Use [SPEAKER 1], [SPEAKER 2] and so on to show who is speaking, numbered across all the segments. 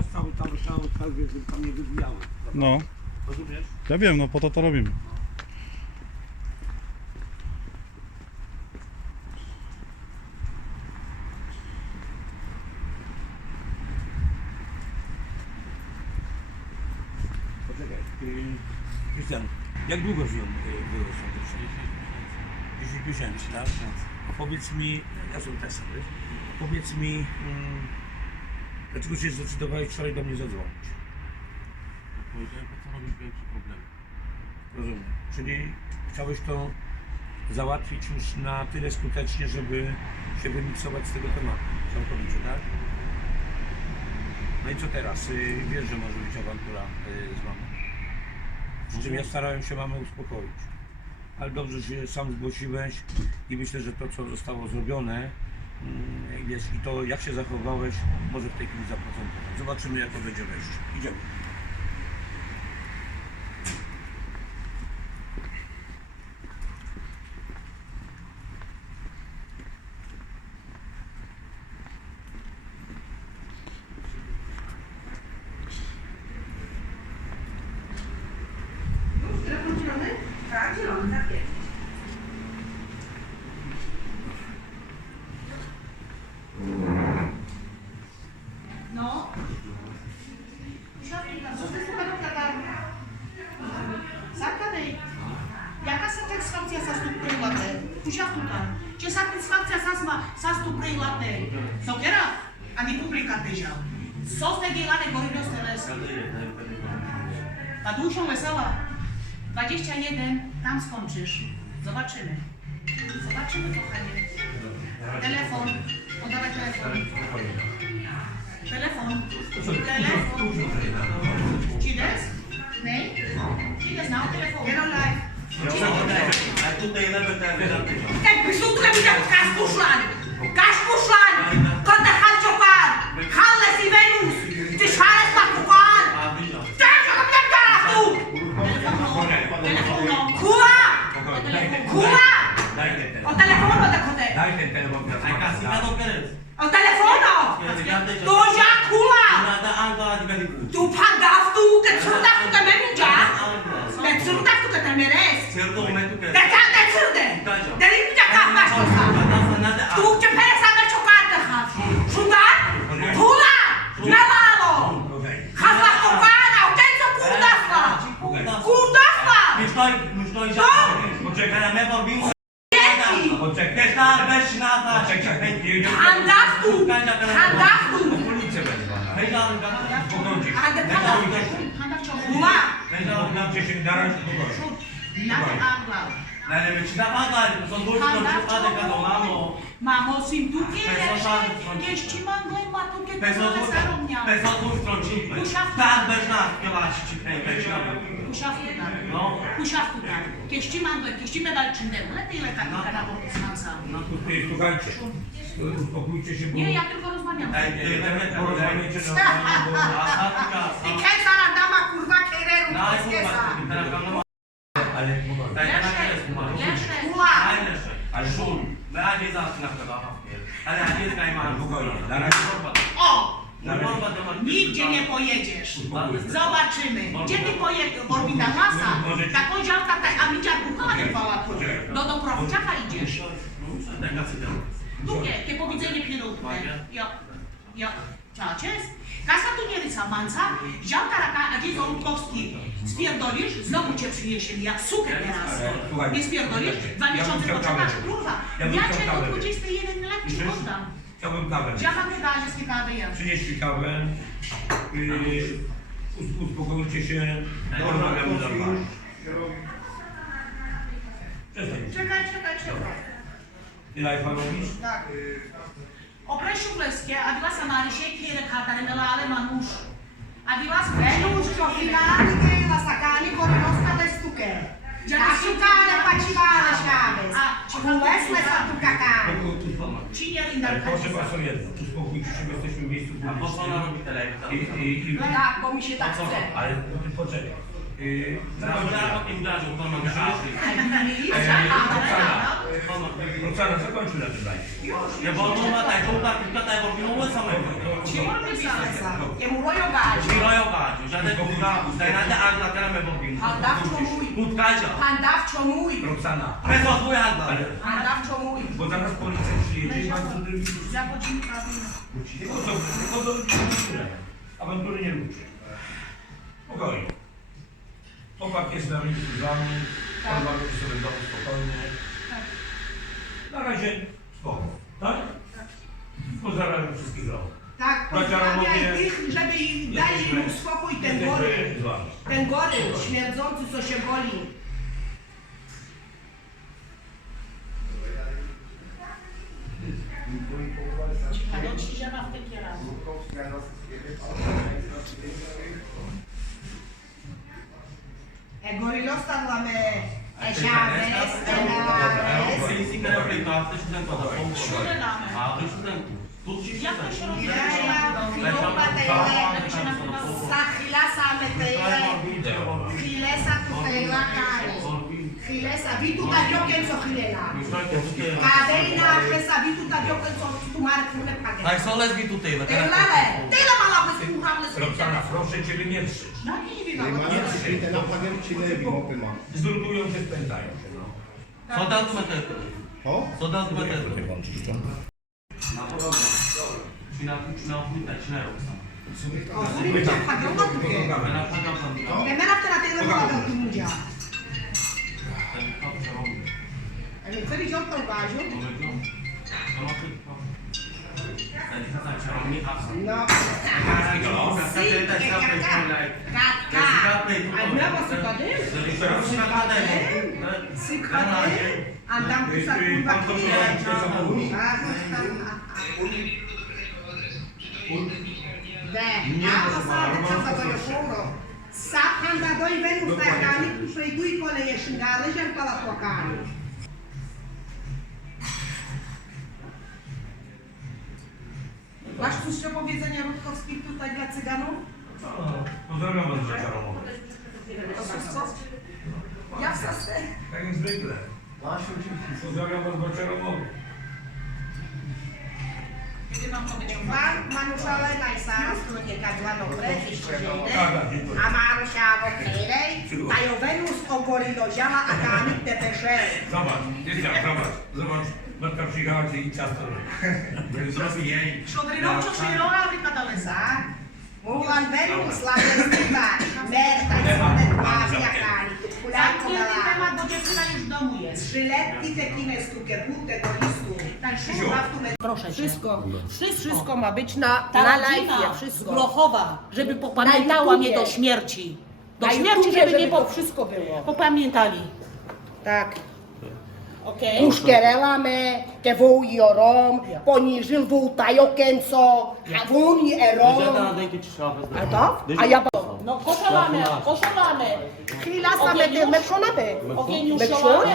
[SPEAKER 1] raz cały tam cały cały żeby tam nie wybijały.
[SPEAKER 2] No,
[SPEAKER 1] Rozumiesz?
[SPEAKER 2] ja wiem, no po to to robimy.
[SPEAKER 1] Poczekaj. Yy, Krystian, jak długo żyją yy, były sądowcze? 10 miesięcy, tak? Powiedz mi, ja sobie tak sobie, powiedz mi, mm, dlaczego się zdecydowałeś wczoraj do mnie zadzwonić?
[SPEAKER 3] Powiedziałem, po co robić większe problemy.
[SPEAKER 1] Rozumiem. Czyli chciałeś to załatwić już na tyle skutecznie, żeby się wymiksować z tego tematu. Całkowicie, tak? No i co teraz? Y, Wiesz, że może być awantura y, z mamą. Z czym ja starałem się mamę uspokoić. Ale dobrze, że się sam zgłosiłeś i myślę, że to, co zostało zrobione, wiesz, i to, jak się zachowałeś, może w tej chwili zaprocentować. Zobaczymy, jak to będzie wejście. Idziemy.
[SPEAKER 4] прилате? Пушав тука. Че сатисфакція са сма са ступ прилате? Сокера? А не публика тежа. Состе гелане горилio стелес. Tadusią Wesela 21, tam skończysz. Zobaczymy. Zobaczymy, kochanie. Telefon. Podawaj telefon. Telefon.
[SPEAKER 1] Pogodzie się na razie pogodzie.
[SPEAKER 4] Nad angla.
[SPEAKER 3] Na medicina pagar, são dois que não se fazem cada mamo.
[SPEAKER 4] Mamo, sim, tu ești Ești manglă, mă, tu é românia.
[SPEAKER 3] pessoal dos frontinhos.
[SPEAKER 4] Puxa.
[SPEAKER 3] Tá, bez nas, que tem, que
[SPEAKER 4] Cu șaftuta.
[SPEAKER 3] No.
[SPEAKER 4] Că ești manglă, că ești medal cindeu. Le tyle tak, taka na boku sam.
[SPEAKER 1] Tutaj, Słuchajcie, uspokójcie się, bo
[SPEAKER 4] Nie, ja tylko rozmawiam.
[SPEAKER 1] Porozmawiajcie normalnie, bo...
[SPEAKER 4] Nigdzie nie pojedziesz. Zobaczymy. Gdzie ty pojedziesz? Orbita masa. Taką działka, tak, a mi dziadku nie pała. No do prochciaka idziesz. Drugie, ke powiedzenie pierutne. Jo, jo, czaciec? Kasa tu nie ryca manca, wziął taraka, a gdzie Ząbkowski? Spierdolisz? Znowu cię przyniesie, jak sukę teraz. Nie spierdolisz? Dwa miesiące poczekasz,
[SPEAKER 1] kawę.
[SPEAKER 4] kurwa.
[SPEAKER 1] Ja
[SPEAKER 4] cię do
[SPEAKER 1] kawę.
[SPEAKER 4] 21 lat ci oddam.
[SPEAKER 1] Chciałbym kawę.
[SPEAKER 4] Ja mam z ciekawe ja.
[SPEAKER 1] Przynieśli kawę. Yy, us- uspokójcie się. Za.
[SPEAKER 4] Czekaj, czekaj, czekaj.
[SPEAKER 1] Ty live'a robisz?
[SPEAKER 4] Tak. Opreșuglesche, adilas amarishe kere katare mela ale manuș. Adilas
[SPEAKER 5] Venuș, finale la sacani coronosca le stuche. A sucare pacivale șaves. Cu lesle sa tu cacare.
[SPEAKER 4] Cine
[SPEAKER 1] Ale
[SPEAKER 4] rindar
[SPEAKER 1] proszę was o jedno. Uspokójcie się, bo jesteśmy w miejscu
[SPEAKER 3] A po co ona
[SPEAKER 1] publicznym.
[SPEAKER 3] robi telewizor?
[SPEAKER 1] I, i, i,
[SPEAKER 5] Tak, bo mi się tak chce.
[SPEAKER 1] ale ty poczekaj. Yy.
[SPEAKER 3] Zakończyłem im dać, bo mam przyszli.
[SPEAKER 1] Roxana, zakończmy na tym live.
[SPEAKER 3] Ja bo to ma tak, to tak, to tak, bo minął samego.
[SPEAKER 5] Che muroio gaggio.
[SPEAKER 3] Mirojo gadziu, żaden na te Anna, teraz me bobin.
[SPEAKER 5] Andavcio mój.
[SPEAKER 3] Kutkasia.
[SPEAKER 5] Andavcio mój.
[SPEAKER 1] Roxana,
[SPEAKER 3] Bez odwój Anna.
[SPEAKER 5] Andavcio mój.
[SPEAKER 1] bo zaraz policja przyjedzie i bardzo drwi.
[SPEAKER 4] Ja podziękuję.
[SPEAKER 1] Tylko co, tylko do awantury. Awantury nie lubię. Spokojnie. Chłopak jest z nami, z wami. On ma być sobie w domu spokojnie. Na razie spoko. Tak? Pozdrawiam wszystkich rąk.
[SPEAKER 5] Tak, pozdrawiaj tych, żeby im dali mu spokój ten goryl.
[SPEAKER 1] Jesteśmy z wami.
[SPEAKER 5] Ten goryl śmierdzący, co się goli.
[SPEAKER 4] A do Krzyżewa w tej kierowcy.
[SPEAKER 5] É gorilhos tá lá, é chaves, é na é
[SPEAKER 3] sim, não, não, não, não, não, não, não, não, não, não,
[SPEAKER 4] não,
[SPEAKER 3] não, não, Já fechou o dia.
[SPEAKER 4] Já fechou o dia.
[SPEAKER 5] Já fechou o dia. Já fechou o dia. Já fechou o dia. Já fechou o dia. Já fechou o dia. Já fechou o dia. Já fechou o dia. Já fechou
[SPEAKER 3] o dia. Já fechou o dia.
[SPEAKER 5] Já fechou o dia. Já fechou o dia.
[SPEAKER 1] Já fechou o Roxana, proszę Ciebie nie krzycz.
[SPEAKER 4] No nie wiem,
[SPEAKER 2] Le
[SPEAKER 4] no
[SPEAKER 2] mani si sente la pagare ci levi, mo per mano.
[SPEAKER 1] Zrutują się, spędzają się. No.
[SPEAKER 3] Só dá tu meter.
[SPEAKER 2] Oh?
[SPEAKER 3] Só dá tu meter. Na podobno.
[SPEAKER 5] O, pagioła tu je.
[SPEAKER 3] Na tam.
[SPEAKER 5] E mera tera tyle mala do tu ludzia.
[SPEAKER 3] Ten robi.
[SPEAKER 5] E il bagio. No. Sì, che cacca. Andiamo a Sicadè. Sicadè. Andiamo a curva Beh, a pasare casa do furo. Sa anda doi venu sta cani, tu sei due con le scingale, c'è la tua Masz coś do powiedzenia Rutkowskich tutaj dla cyganów?
[SPEAKER 1] No, Pozdrawiam Was.
[SPEAKER 5] To wszystko? Ja w sasce.
[SPEAKER 1] Tak jak zwykle. Pozdrawiam Was za
[SPEAKER 5] Pan Manuszale najsara, stronie kadłano prezi szczerzyny,
[SPEAKER 1] Tak, tak, dziękuję.
[SPEAKER 5] a Marusza Woknejrej, tajo Wenus ogorylo ziala, a kani te.
[SPEAKER 1] Zobacz, Krystian, zobacz, zobacz. Matka przyjechała Ci i ciasto.
[SPEAKER 3] Zrobi jej.
[SPEAKER 4] Szodryną, czy szyrą, a wykadalesa.
[SPEAKER 5] Tak? Mulan Venus, la vestita, merta plavia kani, kulanko
[SPEAKER 4] Zamknięty
[SPEAKER 5] dala.
[SPEAKER 4] temat, bo dziewczyna już w domu jest.
[SPEAKER 5] Trzyletni tekine stuke, pute do listu.
[SPEAKER 4] Proszę cię.
[SPEAKER 5] Wszystko,
[SPEAKER 4] Wszystko.
[SPEAKER 5] wszystko ma być na,
[SPEAKER 4] Ta
[SPEAKER 5] na
[SPEAKER 4] rodzina
[SPEAKER 5] live, wszystko.
[SPEAKER 4] Grochowa, żeby popamiętała mnie do śmierci. Do
[SPEAKER 5] Na
[SPEAKER 4] śmierci,
[SPEAKER 5] YouTubie,
[SPEAKER 4] żeby
[SPEAKER 5] żeby
[SPEAKER 4] nie
[SPEAKER 5] to
[SPEAKER 4] po...
[SPEAKER 5] wszystko było.
[SPEAKER 4] popamiętali.
[SPEAKER 5] Tak.
[SPEAKER 4] Okej?
[SPEAKER 5] Puszkerelame, que vou iorom, poniżyl vou tajokenco, a vuni erom. A to? A ja bo.
[SPEAKER 4] No koszalane, koszalane.
[SPEAKER 5] Chwila
[SPEAKER 4] samete,
[SPEAKER 5] meszonate.
[SPEAKER 4] Meszon?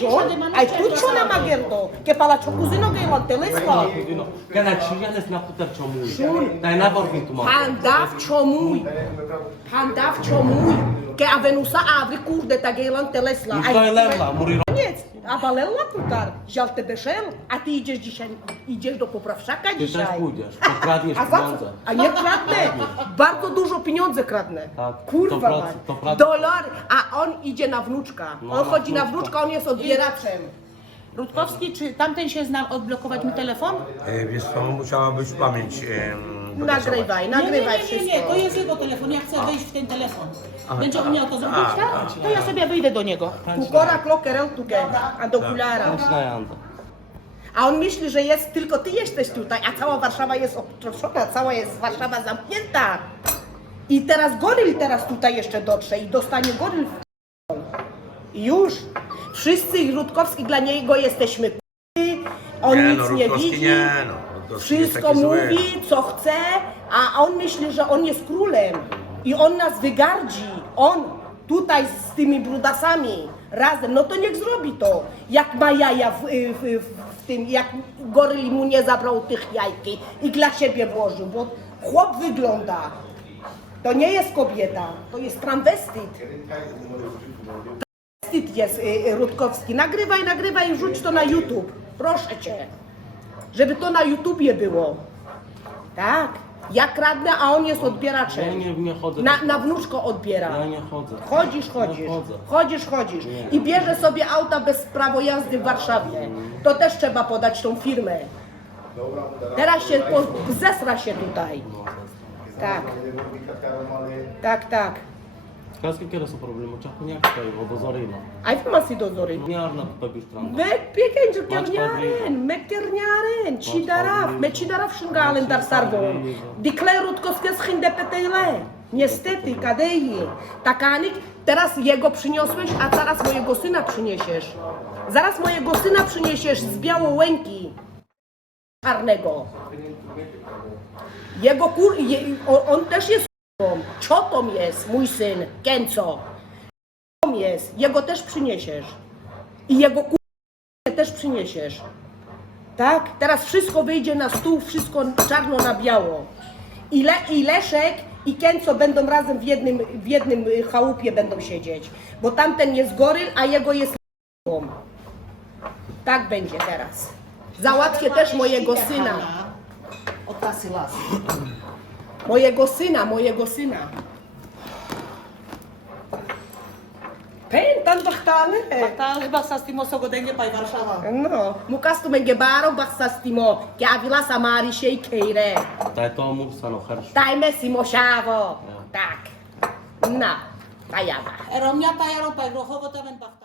[SPEAKER 4] Chon?
[SPEAKER 5] Ai tu
[SPEAKER 4] chona
[SPEAKER 5] magerdo, che pala ciò cusino che ho
[SPEAKER 6] telesco. Che na cigliane s-na puter ciomui. Chun. Dai n-a vorbit tu, mă.
[SPEAKER 5] Pandav ciomui. Pandav ciomui. Che avenusa avri curde ta ghelan telesla.
[SPEAKER 6] Nu stai lerla, murirò.
[SPEAKER 5] Niente. A balella tutar, żal te beszel, a ty idziesz dzisiaj, idziesz do poprawszaka
[SPEAKER 6] Ty też
[SPEAKER 5] dzisiaj.
[SPEAKER 6] pójdziesz, pokradniesz
[SPEAKER 5] A za co?
[SPEAKER 6] pieniądze.
[SPEAKER 5] A nie kradnę. Bardzo dużo pieniędzy kradnę.
[SPEAKER 6] Tak,
[SPEAKER 5] Kurwa
[SPEAKER 6] to prac-
[SPEAKER 5] mać.
[SPEAKER 6] to prac-
[SPEAKER 5] Dolar, a on idzie na wnuczka.
[SPEAKER 6] No,
[SPEAKER 5] On
[SPEAKER 6] na
[SPEAKER 5] chodzi na
[SPEAKER 6] wnuczka.
[SPEAKER 5] wnuczka, on jest odbieraczem.
[SPEAKER 4] Rutkowski, czy tamten się zna odblokować mi telefon?
[SPEAKER 1] E, wiesz co, musiała być pamięć. E,
[SPEAKER 5] Nagrywaj, nagrywaj
[SPEAKER 4] nie, nie, nie, nie,
[SPEAKER 5] wszystko.
[SPEAKER 4] to jest jego telefon, ja chcę wejść w ten telefon.
[SPEAKER 1] A,
[SPEAKER 4] Będzie
[SPEAKER 1] a,
[SPEAKER 4] umiał to zrobić, tak? To ja sobie wyjdę do niego.
[SPEAKER 5] Kukora klokerel tuke, a do kulara.
[SPEAKER 6] Janda.
[SPEAKER 5] A on myśli, że jest tylko ty jesteś tutaj, a cała Warszawa jest obtroszona, cała jest Warszawa zamknięta. I teraz goryl teraz tutaj jeszcze dotrze i dostanie goryl w I już. Wszyscy Rutkowski dla niego jesteśmy k***y, on
[SPEAKER 1] Nie,
[SPEAKER 5] nic
[SPEAKER 1] no,
[SPEAKER 5] nie widzi.
[SPEAKER 1] nie, no, Jest
[SPEAKER 5] Wszystko
[SPEAKER 1] zły.
[SPEAKER 5] mówi, co chce, a on myśli, że on jest królem. I on nas wygardzi. On tutaj z tymi brudasami razem, no to niech zrobi to. Jak ma jaja w, w, w, w tym, jak goryl mu nie zabrał tych jajki i dla siebie włożył, bo chłop wygląda. To nie jest kobieta, to jest transwestyt. Transwestyt jest y, y, Rutkowski. Nagrywaj, nagrywaj i rzuć to na YouTube. Proszę cię. Żeby to na YouTubie było. Tak. Ja kradnę, a on jest
[SPEAKER 6] Ja
[SPEAKER 5] odbieraczem.
[SPEAKER 6] nie, nie chodzę.
[SPEAKER 5] Na, na wnuczko odbiera.
[SPEAKER 6] Ja nie chodzę.
[SPEAKER 5] Chodzisz, chodzisz.
[SPEAKER 6] Nie chodzę.
[SPEAKER 5] Chodzisz, chodzisz. I bierze sobie auta bez prawo jazdy w Warszawie. To też trzeba podać tą firmę. Teraz się po, zesra się tutaj. Tak, tak, tak.
[SPEAKER 6] Quase que quero o seu problema, já conheço que eu vou Zorina.
[SPEAKER 5] A jak ma si dozory?
[SPEAKER 6] Minha arna tu pegues trampo.
[SPEAKER 5] Me piekęć kierniaren, me kierniaren, ci daraf, me ci daraf szingalen dar sarwon. Deklarut koskies hindepetele. Niestety, kadei. Takanik, teraz jego przyniosłeś, a zaraz mojego syna przyniesiesz. Zaraz mojego syna przyniesiesz z Białołęki. Czarnego. Jego kur... Je, on też jest Ciotą jest mój syn, Kenco. Ciotą jest, jego też przyniesiesz. I jego kurwę też przyniesiesz. Tak? Teraz wszystko wyjdzie na stół, wszystko czarno na biało. I, Le, i Leszek i Kenco będą razem w jednym, w jednym chałupie będą siedzieć. Bo tamten jest goryl, a jego jest. Tak będzie teraz. Załatwię też mojego syna.
[SPEAKER 4] Od tasy las.
[SPEAKER 5] Moje gosina, moje gosina. Πένταν παχτάνε.
[SPEAKER 4] Παχτάνε μπαξαστημό στο κοντέγγε πάει Βαρσάβα. No. Μου
[SPEAKER 5] κάστουμε και πάρο μπαξαστημό και άβυλα σαμάρι σέι κέιρε. Τα
[SPEAKER 6] ετώ μου σαν ο χάρσου.
[SPEAKER 5] Τα είμαι σιμοσάβο. Τάκ. Να.
[SPEAKER 4] Τα. Ερωμιά πάει αεροπαϊ, ροχόβοτα μεν παχτά.